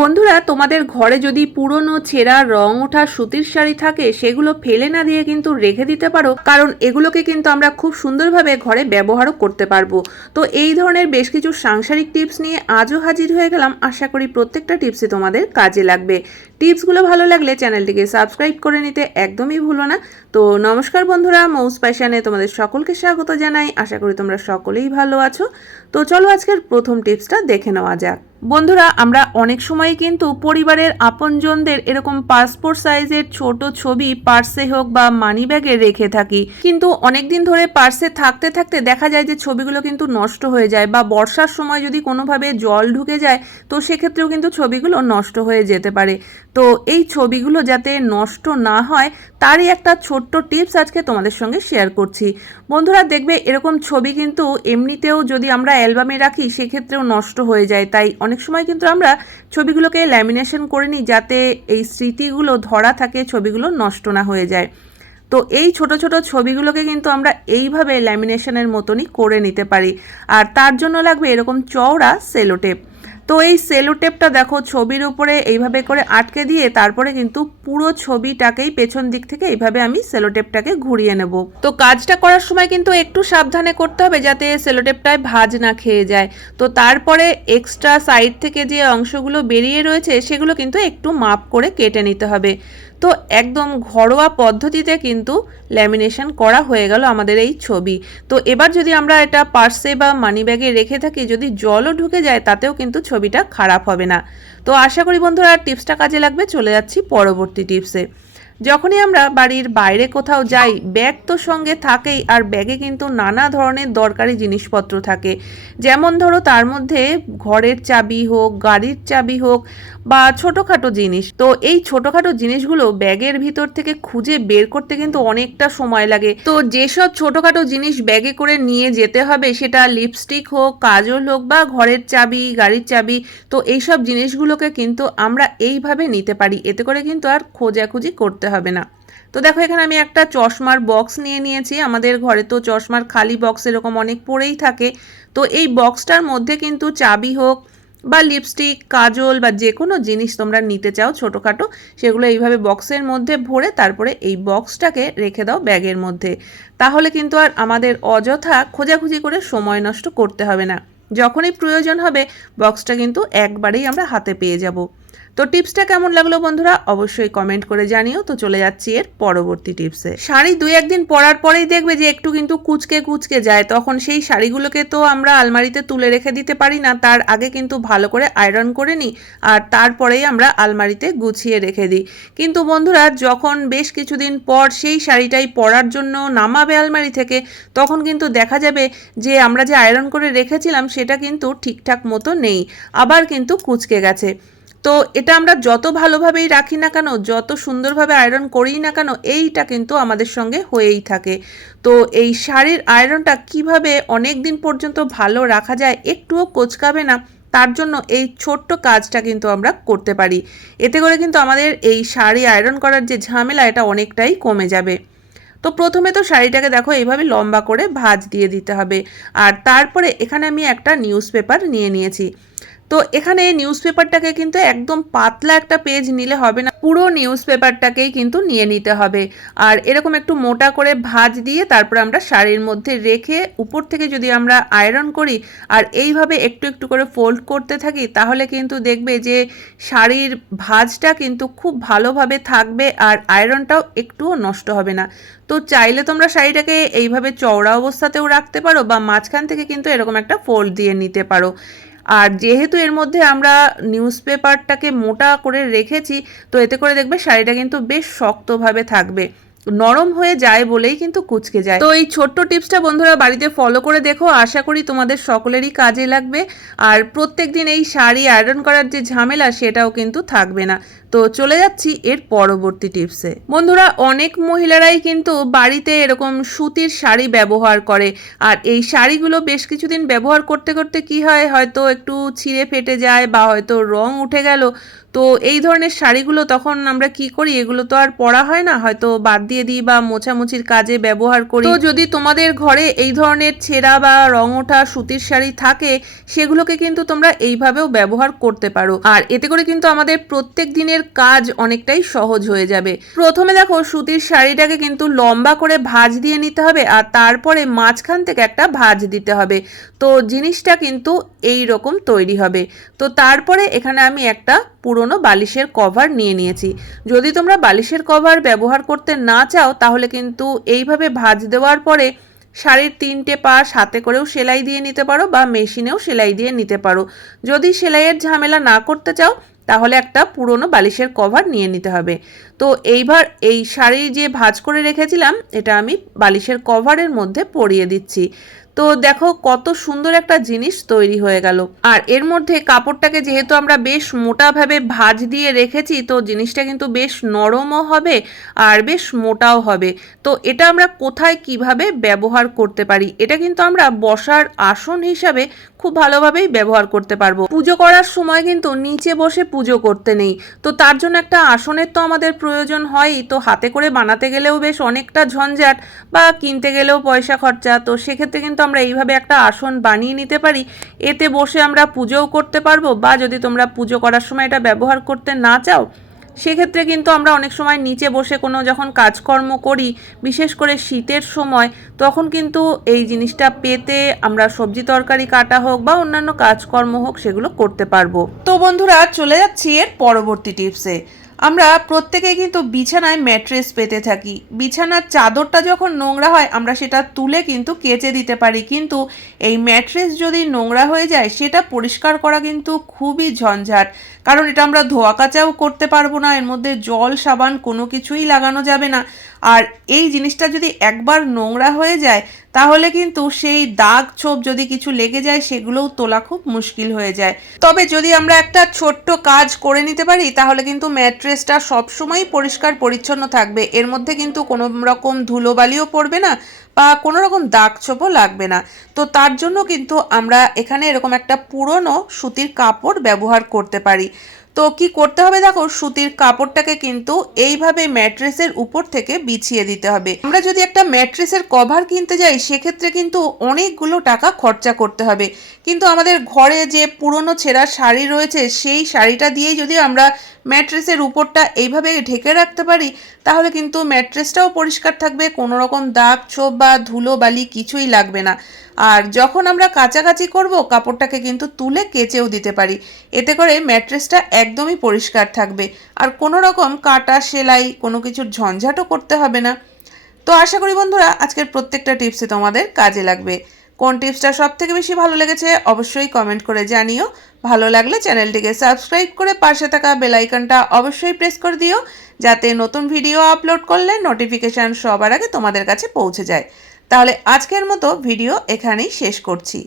বন্ধুরা, তোমাদের ঘরে যদি পুরনো ছেঁড়া রং ওঠা সুতির শাড়ি থাকে সেগুলো ফেলে না দিয়ে কিন্তু রেখে দিতে পারো, কারণ এগুলোকে কিন্তু আমরা খুব সুন্দরভাবে ঘরে ব্যবহারও করতে পারবো। তো এই ধরনের বেশ কিছু সাংসারিক টিপস নিয়ে আজও হাজির হয়ে গেলাম। আশা করি প্রত্যেকটা টিপসই তোমাদের কাজে লাগবে। টিপসগুলো ভালো লাগলে চ্যানেলটিকে সাবস্ক্রাইব করে নিতে একদমই ভুলো না। তো নমস্কার বন্ধুরা, মৌস ফ্যাশনে তোমাদের সকলকে স্বাগত জানাই। আশা করি তোমরা সকলেই ভালো আছো। তো চলো আজকের প্রথম টিপসটা দেখে নেওয়া যাক। বন্ধুরা, আমরা অনেক সময় কিন্তু পরিবারের আপনজনদের এরকম পাসপোর্ট সাইজের ছোট ছবি পার্সে হোক বা মানি ব্যাগে রেখে থাকি, কিন্তু অনেকদিন ধরে পার্সে থাকতে থাকতে দেখা যায় যে ছবিগুলো কিন্তু নষ্ট হয়ে যায়, বা বর্ষার সময় যদি কোনোভাবে জল ঢুকে যায় তো সেক্ষেত্রেও কিন্তু ছবিগুলো নষ্ট হয়ে যেতে পারে। তো এই ছবিগুলো যাতে নষ্ট না হয় তারই একটা ছোট্ট টিপস আজকে তোমাদের সঙ্গে শেয়ার করছি। বন্ধুরা, দেখবে এরকম ছবি কিন্তু এমনিতেও যদি আমরা অ্যালবামে রাখি সেক্ষেত্রেও নষ্ট হয়ে যায়, তাই অনেক সময় কিন্তু আমরা ছবিগুলোকে ল্যামিনেশন করে নিই যাতে এই স্মৃতিগুলো ধরা থাকে, ছবিগুলো নষ্ট না হয়ে যায়। তো এই ছোট ছোট ছবিগুলোকে কিন্তু আমরা এইভাবে ল্যামিনেশনের মতনই করে নিতে পারি। আর তার জন্য লাগবে এরকম চওড়া সেলোটেপ। তো এই সেলোটেপটা দেখো ছবির উপরে এইভাবে করে আটকে দিয়ে তারপরে কিন্তু পুরো ছবিটাকেই পেছন দিক থেকে এইভাবে আমি সেলোটেপটাকে ঘুরিয়ে নেব। তো কাজটা করার সময় কিন্তু একটু সাবধানে করতে হবে যাতে সেলোটেপটায় ভাঁজ না খেয়ে যায়। তো তারপরে এক্সট্রা সাইড থেকে যে অংশগুলো বেরিয়ে রয়েছে সেগুলো কিন্তু একটু মাপ করে কেটে নিতে হবে। তো একদম ঘরোয়া পদ্ধতিতে কিন্তু ল্যামিনেশন করা হয়ে গেল আমাদের এই ছবি। তো এবার যদি আমরা এটা পার্সে বা মানি ব্যাগে রেখে থাকি, যদি জলও ঢুকে যায় তাতেও কিন্তু ছবিটা খারাপ হবে না। তো আশা করি বন্ধুরা টিপসটা কাজে লাগবে। চলে যাচ্ছি পরবর্তী টিপসে। যখনই আমরা বাড়ির বাইরে কোথাও যাই, ব্যাগ তো সঙ্গে থাকেই, আর ব্যাগে কিন্তু নানা ধরনের দরকারি জিনিসপত্র থাকে। যেমন ধরো তার মধ্যে ঘরের চাবি হোক, গাড়ির চাবি হোক, বা ছোটোখাটো জিনিস। তো এই ছোটোখাটো জিনিসগুলো ব্যাগের ভিতর থেকে খুঁজে বের করতে কিন্তু অনেকটা সময় লাগে। তো যেসব ছোটোখাটো জিনিস ব্যাগে করে নিয়ে যেতে হবে, সেটা লিপস্টিক হোক, কাজল হোক, বা ঘরের চাবি, গাড়ির চাবি, তো এইসব জিনিসগুলোকে কিন্তু আমরা এইভাবে নিতে পারি। এতে করে কিন্তু আর খোঁজাখুঁজি করতে হবে না। তো দেখো এখানে আমি একটা চশমার বক্স নিয়ে নিয়েছি। আমাদের ঘরে তো চশমার খালি বক্স এরকম অনেক পড়েই থাকে। তো এই বক্সটার মধ্যে কিন্তু চাবি হোক বা লিপস্টিক, কাজল বা যে কোনো জিনিস তোমরা নিতে চাও ছোটোখাটো, সেগুলো এইভাবে বক্সের মধ্যে ভরে তারপরে এই বক্সটাকে রেখে দাও ব্যাগের মধ্যে। তাহলে কিন্তু আর আমাদের অযথা খোঁজাখুঁজি করে সময় নষ্ট করতে হবে না। যখনই প্রয়োজন হবে বক্সটা কিন্তু একবারেই আমরা হাতে পেয়ে যাব। তো টিপসটা কেমন লাগলো বন্ধুরা অবশ্যই কমেন্ট করে জানিও। তো চলে যাচ্ছি এর পরবর্তী টিপসে। শাড়ি দুই একদিন পরার পরেই দেখবে যে একটু কিন্তু কুচকে কুচকে যায়, তখন সেই শাড়িগুলোকে তো আমরা আলমারিতে তুলে রেখে দিতে পারি না, তার আগে কিন্তু ভালো করে আয়রন করে নিই আর তারপরেই আমরা আলমারিতে গুছিয়ে রেখে দিই। কিন্তু বন্ধুরা, যখন বেশ কিছুদিন পর সেই শাড়িটাই পরার জন্য নামাবে আলমারি থেকে, তখন কিন্তু দেখা যাবে যে আমরা যে আয়রন করে রেখেছিলাম সেটা কিন্তু ঠিকঠাক মতো নেই, আবার কিন্তু কুচকে গেছে। তো এটা আমরা যত ভালোভাবেই রাখি না কেন, যত সুন্দরভাবে আয়রন করি না কেন, এইটা কিন্তু আমাদের সঙ্গে হয়েই থাকে। তো এই শাড়ির আয়রনটা কিভাবে অনেক দিন পর্যন্ত ভালো রাখা যায়, একটুও কোচকাবে না, তার জন্য এই ছোট্ট কাজটা কিন্তু আমরা করতে পারি। এতে করে কিন্তু আমাদের এই শাড়ি আয়রন করার যে ঝামেলা, এটা অনেকটাই কমে যাবে। তো প্রথমে তো শাড়িটাকে দেখো এইভাবে লম্বা করে ভাঁজ দিয়ে দিতে হবে। আর তারপরে এখানে আমি একটা নিউজ পেপার নিয়ে নিয়েছি। তো এখানে নিউজ পেপারটাকে কিন্তু একদম পাতলা একটা পেজ নিলে হবে না, পুরো নিউজ পেপারটাকেই কিন্তু নিয়ে নিতে হবে। আর এরকম একটু মোটা করে ভাঁজ দিয়ে তারপর আমরা শাড়ির মধ্যে রেখে উপর থেকে যদি আমরা আয়রন করি আর এইভাবে একটু একটু করে ফোল্ড করতে থাকি, তাহলে কিন্তু দেখবে যে শাড়ির ভাঁজটা কিন্তু খুব ভালোভাবে থাকবে আর আয়রনটাও একটুও নষ্ট হবে না। তো চাইলে তোমরা শাড়িটাকে এইভাবে চওড়া অবস্থাতেও রাখতে পারো, বা মাঝখান থেকে কিন্তু এরকম একটা ফোল্ড দিয়ে নিতে পারো। আর যেহেতু এর মধ্যে আমরা নিউজ পেপারটাকে মোটা করে রেখেছি, তো এতে করে দেখবে শাড়িটা কিন্তু বেশ শক্তভাবে থাকবে, নরম হয়ে যায় বলেই কিন্তু কুঁচকে যায়। তো এই ছোট্ট টিপসটা বন্ধুরা বাড়িতে ফলো করে দেখো, আশা করি তোমাদের সকলেরই কাজে লাগবে। আর প্রত্যেকদিন এই শাড়ি আয়রন করার যে ঝামেলা সেটাও কিন্তু থাকবে না। তো চলে যাচ্ছি এর পরবর্তী টিপসে। বন্ধুরা, অনেক মহিলারাই কিন্তু বাড়িতে এরকম সুতির শাড়ি ব্যবহার করে, আর এই শাড়িগুলো বেশ কিছুদিন ব্যবহার করতে করতে কি হয়, হয়তো একটু ছিঁড়ে ফেটে যায় বা হয়তো রং উঠে গেল। তো এই ধরনের শাড়িগুলো তখন আমরা কি করি, এগুলো তো আর পরা হয় না, হয়তো বাদ দিয়ে দিই বা মোছামুছির কাজে ব্যবহার করি। তো যদি তোমাদের ঘরে এই ধরনের ছেঁড়া বা রং ওঠা সুতির শাড়ি থাকে সেগুলোকে কিন্তু তোমরা এইভাবেও ব্যবহার করতে পারো, আর এতে করে কিন্তু আমাদের প্রত্যেক দিনের কাজ অনেকটাই সহজ হয়ে যাবে। প্রথমে দেখো সুতির শাড়িটাকে কিন্তু লম্বা করে ভাঁজ দিয়ে নিতে হবে, আর তারপরে মাঝখান থেকে একটা ভাঁজ দিতে হবে। তো জিনিসটা কিন্তু এই রকম তৈরি হবে। তো তারপরে এখানে আমি একটা পুরনো বালিশের কভার নিয়ে নিয়েছি। যদি তোমরা বালিশের কভার ব্যবহার করতে না চাও তাহলে কিন্তু এইভাবে ভাঁজ দেওয়ার পরে শাড়ির 3টে পাশ হাতে করেও সেলাই দিয়ে নিতে পারো বা মেশিনেও সেলাই দিয়ে নিতে পারো। যদি সেলাইয়ের ঝামেলা না করতে চাও তাহলে একটা পুরনো বালিশের কভার নিয়ে নিতে হবে। তো এইবার এই শাড়ি যে ভাঁজ করে রেখেছিলাম এটা আমি বালিশের কভারের মধ্যে পরিয়ে দিচ্ছি। তো দেখো কত সুন্দর একটা জিনিস তৈরি হয়ে গেল। আর এর মধ্যে কাপড়টাকে যেহেতু আমরা বেশ মোটাভাবে ভাঁজ দিয়ে রেখেছি তো জিনিসটা কিন্তু বেশ নরমও হবে আর বেশ মোটাও হবে। তো এটা আমরা কোথায় কিভাবে ব্যবহার করতে পারি, এটা কিন্তু আমরা বসার আসন হিসাবে খুব ভালোভাবেই ব্যবহার করতে পারবো। পুজো করার সময় কিন্তু নিচে বসে পুজো করতে নেই, তো তার জন্য একটা আসনের তো আমাদের প্রয়োজন হয়ই। তো হাতে করে বানাতে গেলেও বেশ অনেকটা ঝঞ্ঝাট বা কিনতে গেলেও পয়সা খরচা। তো সেক্ষেত্রে কিন্তু আমরা এইভাবে একটা আসন বানিয়ে নিতে পারি, এতে বসে আমরা পুজোও করতে পারবো। বা যদি তোমরা পুজো করার সময় এটা ব্যবহার করতে না চাও সেক্ষেত্রে কিন্তু আমরা অনেক সময় নিচে বসে কোনো যখন কাজকর্ম করি, বিশেষ করে শীতের সময়, তখন কিন্তু এই জিনিসটা পেতে আমরা সবজি তরকারি কাটা হোক বা অন্যান্য কাজকর্ম হোক সেগুলো করতে পারবো। তো বন্ধুরা চলে যাচ্ছি এর পরবর্তী টিপসে। আমরা প্রত্যেকেই কিন্তু বিছানায় ম্যাট্রেস পেতে থাকি। বিছানার চাদরটা যখন নোংরা হয় আমরা সেটা তুলে কিন্তু কেচে দিতে পারি, কিন্তু এই ম্যাট্রেস যদি নোংরা হয়ে যায় সেটা পরিষ্কার করা কিন্তু খুবই ঝঞ্ঝাট। কারণ এটা আমরা ধোয়া কাচাও করতে পারবো না, এর মধ্যে জল সাবান কোনো কিছুই লাগানো যাবে না। আর এই জিনিসটা যদি একবার নোংরা হয়ে যায় তাহলে কিন্তু সেই দাগ ছোপ যদি কিছু লেগে যায় সেগুলোও তোলা খুব মুশকিল হয়ে যায়। তবে যদি আমরা একটা ছোট্ট কাজ করে নিতে পারি তাহলে কিন্তু ম্যাট্রেসটা সবসময় পরিষ্কার পরিচ্ছন্ন থাকবে, এর মধ্যে কিন্তু কোনো রকম ধুলোবালিও পড়বে না বা কোনো রকম দাগ ছোপও লাগবে না। তো তার জন্য কিন্তু আমরা এখানে এরকম একটা পুরনো সুতির কাপড় ব্যবহার করতে পারি। তো কি করতে হবে দেখো, সুতির কাপড়টাকে কিন্তু এইভাবে ম্যাট্রেসের উপর থেকে বিছিয়ে দিতে হবে। আমরা যদি একটা ম্যাট্রেসের কভার কিনতে যাই সেক্ষেত্রে কিন্তু অনেকগুলো টাকা খরচা করতে হবে, কিন্তু আমাদের ঘরে যে পুরনো ছেঁড়া শাড়ি রয়েছে সেই শাড়িটা দিয়েই যদি আমরা ম্যাট্রেসের উপরটা এইভাবে ঢেকে রাখতে পারি তাহলে কিন্তু ম্যাট্রেসটাও পরিষ্কার থাকবে, কোনো রকম দাগ ছোপ বা ধুলো বালি কিছুই লাগবে না। আর যখন আমরা কাচাকাচি করব কাপড়টাকে কিন্তু তুলে কেচেও দিতে পারি, এতে করে ম্যাট্রেসটা একদমই পরিষ্কার থাকবে আর কোনো রকম কাটা সেলাই কোনো কিছুর ঝঞ্ঝাটও করতে হবে না। তো আশা করি বন্ধুরা আজকের প্রত্যেকটা টিপসই তোমাদের কাজে লাগবে। কোন টিপসটা সব থেকে বেশি ভালো লেগেছে অবশ্যই কমেন্ট করে জানিও। ভালো লাগলে চ্যানেলটিকে সাবস্ক্রাইব করে পাশে থাকা বেল আইকনটা অবশ্যই প্রেস করে দিও, যাতে নতুন ভিডিও আপলোড করলে নোটিফিকেশান সবার আগে তোমাদের কাছে পৌঁছে যায়। তাহলে আজকের মতো ভিডিও এখানেই শেষ করছি।